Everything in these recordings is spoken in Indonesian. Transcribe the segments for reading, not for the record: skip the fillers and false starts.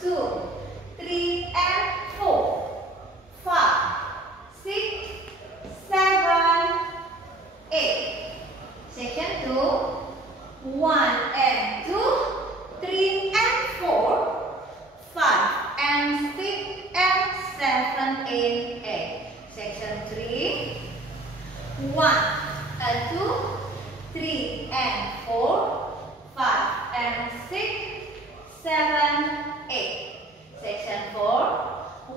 2, 3 and 4, 5, 6, 7, 8. Section 2, 1 and 2, 3 and 4, 5 and 6 and 7 and 8. Section 3, 1 and 2, 3 and 4, 5 and 6, 7, 8. Section 4,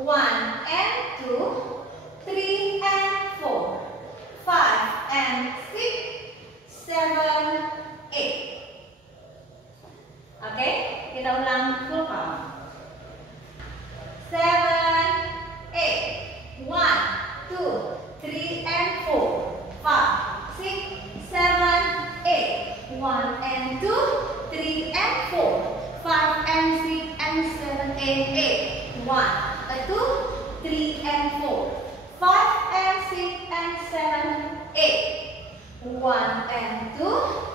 1 and 2, 3 and 4, 5 and 6, 7, 8. Oke, kita ulang full count. 7, 8, 1, 2, 3 and 4, 5, 6, 7, 8, 1 and 2, 3 and 4, 5 and 6 and 7 and 8, 1, 2, 3 and 4, 5 and 6 and 7, 8, 1 and 2,